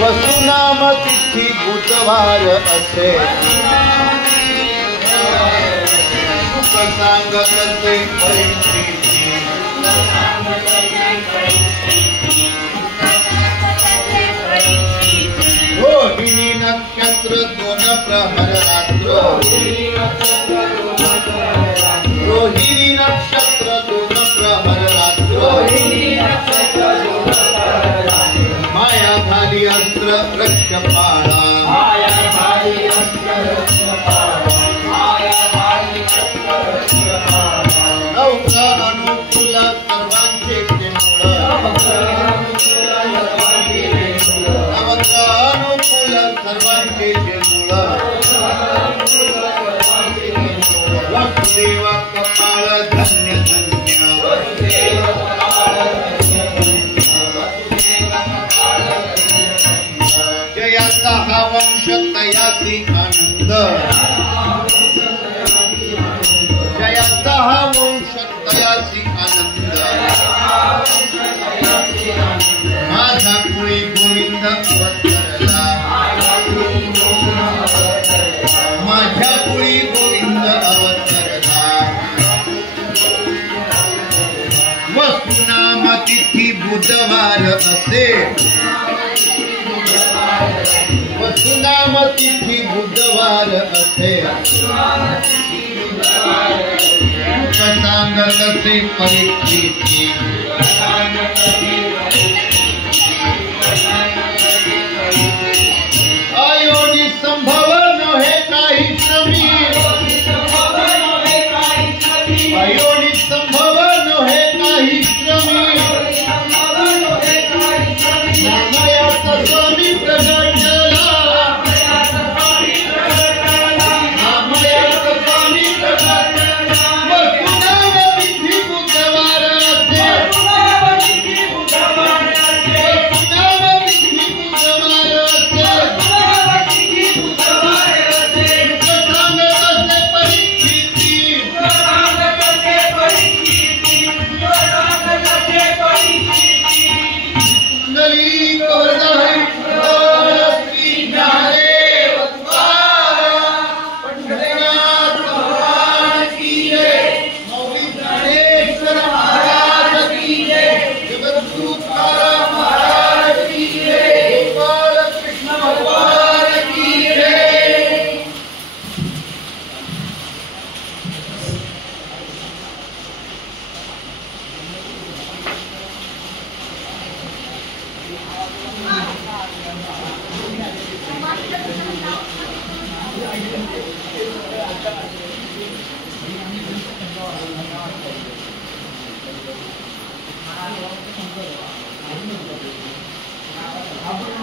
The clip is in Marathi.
वसुनाम तिथी बुधवार असे सुख सांगत ते परिस्थिती रोहिणी नक्षत्र दोन प्रहर रात्र रोहिणी नक्षत्र दोन प्रहर रात्र माया झाली अस्त्र रक्षपाळा नौका अनुकूल सर्वांचे नौका अनुकूल सर्वांचे वसुदेव कपाळ धन्य धन्य जयाचा हा वंश तयासी आनंद जयाचा हा वंश तयासी आनंद माझा कुळी गोविंद अवतरला माझ्या कुळी गोविंद अवतरला वसुनाम तिथी बुधवार असे वसुनाम तिथी बुधवार असे सांगत से परिस्थिती अयोनी संभव नव्हे काही श्रमी अयोनी संभव नव्हे काही श्रमी नामयाचा स्वामी प्रगट झाला नामयाचा स्वामी प्रगट वसुनाम तिथी बुधवार असे वसुनाम तिथी बुधवार असे आपण